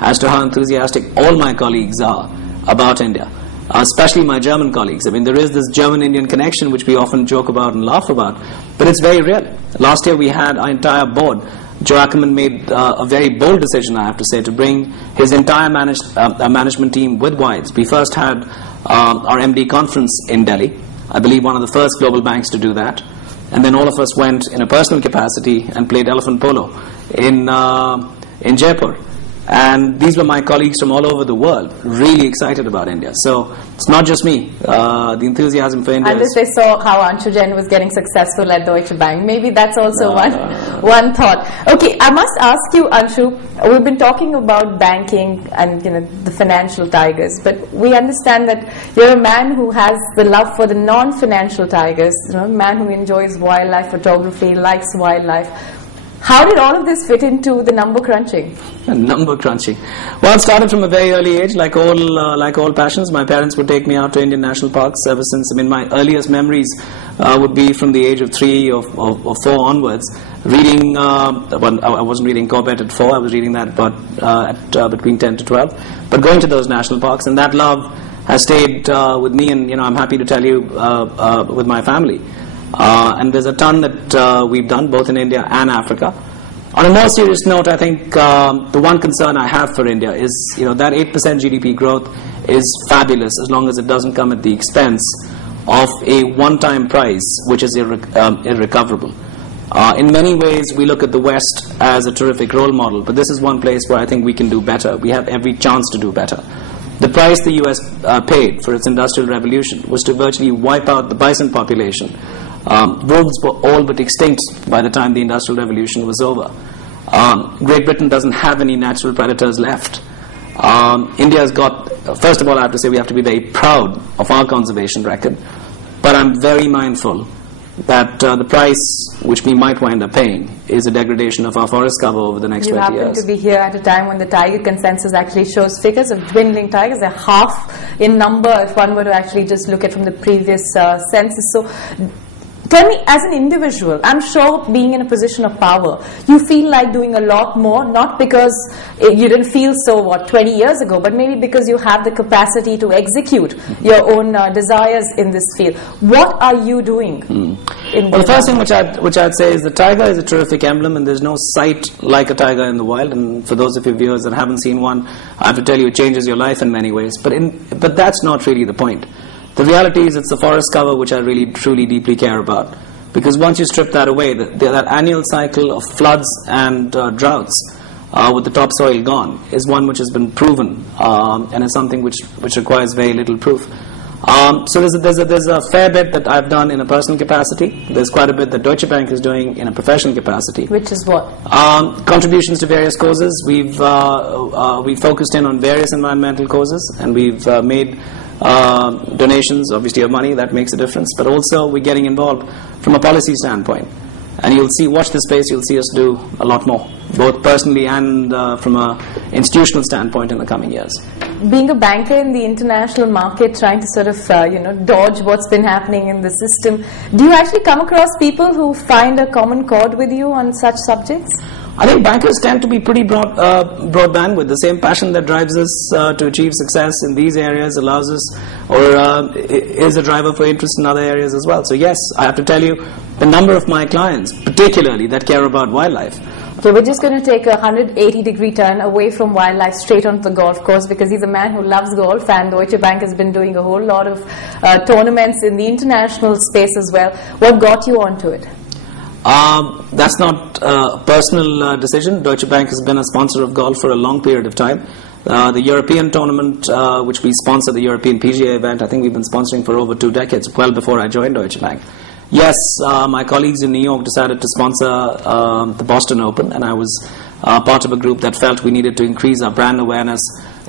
as to how enthusiastic all my colleagues are about India, especially my German colleagues. I mean, there is this German-Indian connection which we often joke about and laugh about, but it's very real. Last year we had our entire board. Joe Ackermann made a very bold decision, I have to say, to bring his entire management team with Wides. We first had our MD conference in Delhi, I believe one of the first global banks to do that. And then all of us went in a personal capacity and played elephant polo in Jaipur. And these were my colleagues from all over the world, really excited about India. So it's not just me. The enthusiasm for India. Unless they saw how Anshu Jain was getting successful at Deutsche Bank. Maybe that's also one thought. Okay, I must ask you, Anshu, we've been talking about banking and the financial tigers, but we understand that you're a man who has the love for the non-financial tigers, a man who enjoys wildlife photography, likes wildlife. How did all of this fit into the number crunching? Number crunching. Well, it started from a very early age, like all passions. My parents would take me out to Indian national parks ever since. I mean, my earliest memories would be from the age of 3 or 4 onwards. Reading, well, I wasn't reading Corbett at 4. I was reading that at between 10 to 12. But going to those national parks, and that love has stayed with me, and I'm happy to tell you, with my family. And there's a ton that we've done both in India and Africa. On a more serious note, I think the one concern I have for India is that 8% GDP growth is fabulous as long as it doesn't come at the expense of a one-time price which is irrecoverable. In many ways, we look at the West as a terrific role model, but this is one place where I think we can do better. We have every chance to do better. The price the US paid for its industrial revolution was to virtually wipe out the bison population. Wolves were all but extinct by the time the Industrial Revolution was over. Great Britain doesn't have any natural predators left. India's got, first of all, I have to say we have to be very proud of our conservation record, but I'm very mindful that the price which we might wind up paying is a degradation of our forest cover over the next 20 years. You happen to be here at a time when the tiger consensus actually shows figures of dwindling tigers. They're half in number if one were to actually just look at from the previous census. So tell me, as an individual, I'm sure being in a position of power, you feel like doing a lot more, not because you didn't feel so, 20 years ago, but maybe because you have the capacity to execute your own desires in this field. What are you doing? Well, the first thing which I'd say is the tiger is a terrific emblem, and there's no sight like a tiger in the wild. And for those of your viewers that haven't seen one, I have to tell you it changes your life in many ways. But that's not really the point. The reality is it's the forest cover which I really, truly, deeply care about. Because once you strip that away, that annual cycle of floods and droughts with the topsoil gone is one which has been proven and is something which requires very little proof. So there's a fair bit that I've done in a personal capacity. There's quite a bit that Deutsche Bank is doing in a professional capacity. Which is what? Contributions to various causes. We've focused in on various environmental causes, and we've made donations, obviously, of money. That makes a difference. But also we're getting involved from a policy standpoint. And you'll see, watch this space, you'll see us do a lot more, both personally and from an institutional standpoint in the coming years. Being a banker in the international market, trying to sort of, dodge what's been happening in the system, do you actually come across people who find a common chord with you on such subjects? I think bankers tend to be pretty broad bandwidth. The same passion that drives us to achieve success in these areas allows us, or is a driver for interest in other areas as well. So yes, I have to tell you, the number of my clients, particularly that care about wildlife. Okay, we're just going to take a 180-degree turn away from wildlife straight onto the golf course, because he's a man who loves golf, and Deutsche Bank has been doing a whole lot of tournaments in the international space as well. What got you onto it? That's not a personal decision. Deutsche Bank has been a sponsor of golf for a long period of time. The European tournament, which we sponsor, the European PGA event, I think we've been sponsoring for over 2 decades, well before I joined Deutsche Bank. Yes, my colleagues in New York decided to sponsor the Boston Open, and I was part of a group that felt we needed to increase our brand awareness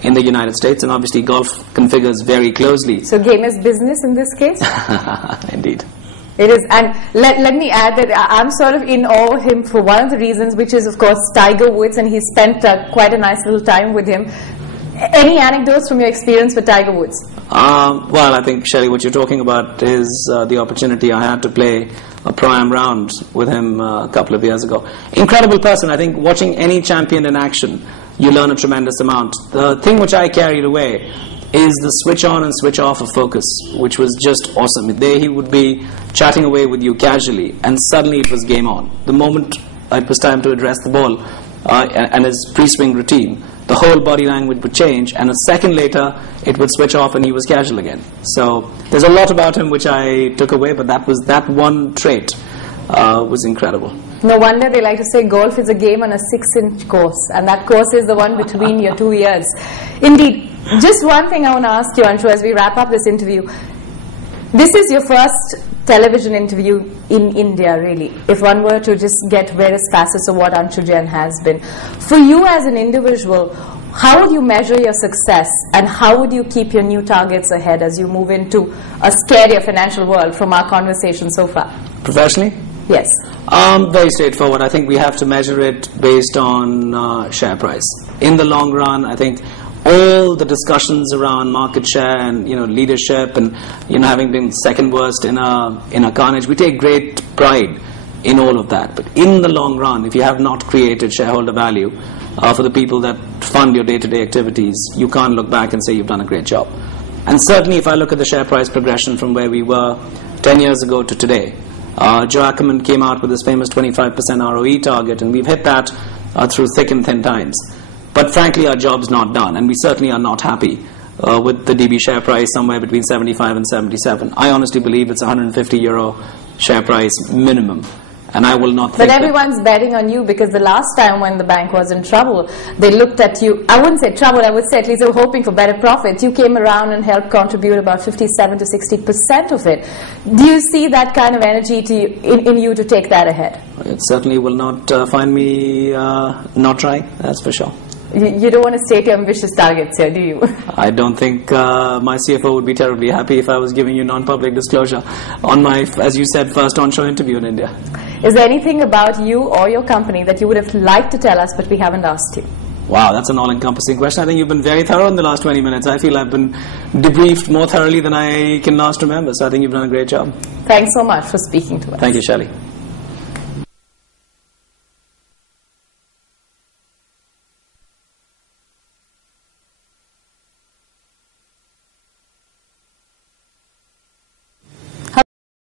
in the United States, and obviously golf configures very closely. So game is business in this case? Indeed. It is, and let me add that I'm sort of in awe of him for one of the reasons, which is, of course, Tiger Woods, and he spent quite a nice little time with him. Any anecdotes from your experience with Tiger Woods? Well, I think, Shaili, what you're talking about is the opportunity I had to play a Pro-Am round with him a couple of years ago. Incredible person. I think watching any champion in action you learn a tremendous amount. The thing which I carried away is the switch on and switch off of focus, which was just awesome. There he would be chatting away with you casually, and suddenly it was game on. The moment it was time to address the ball and his pre-swing routine, the whole body language would change, and a second later it would switch off and he was casual again. So there's a lot about him which I took away, but that one trait was incredible. No wonder they like to say golf is a game on a 6-inch course, and that course is the one between your 2 ears. Indeed. Just one thing I want to ask you, Anshu, as we wrap up this interview. This is your first television interview in India, really, if one were to just get various facets of what Anshu Jain has been. For you as an individual, how would you measure your success, and how would you keep your new targets ahead as you move into a scarier financial world from our conversation so far? Professionally? Yes. Very straightforward. I think we have to measure it based on share price. In the long run, I think all the discussions around market share and leadership and having been second worst in a carnage, we take great pride in all of that. But in the long run, if you have not created shareholder value for the people that fund your day-to-day activities, you can't look back and say you've done a great job. And certainly, if I look at the share price progression from where we were 10 years ago to today, Joe Ackermann came out with this famous 25% ROE target, and we've hit that through thick and thin times. But frankly, our job's not done, and we certainly are not happy with the DB share price somewhere between 75 and 77. I honestly believe it's €150 share price minimum, and I will not think. But everyone's betting on you, because the last time when the bank was in trouble, they looked at you. I wouldn't say trouble, I would say at least they were hoping for better profits. You came around and helped contribute about 57 to 60% of it. Do you see that kind of energy in you to take that ahead? It certainly will not find me not trying, that's for sure. You don't want to state your ambitious targets here, do you? I don't think my CFO would be terribly happy if I was giving you non-public disclosure on my, as you said, first on-show interview in India. Is there anything about you or your company that you would have liked to tell us but we haven't asked you? Wow, that's an all-encompassing question. I think you've been very thorough in the last 20 minutes. I feel I've been debriefed more thoroughly than I can last remember, so I think you've done a great job. Thanks so much for speaking to us. Thank you, Shaili.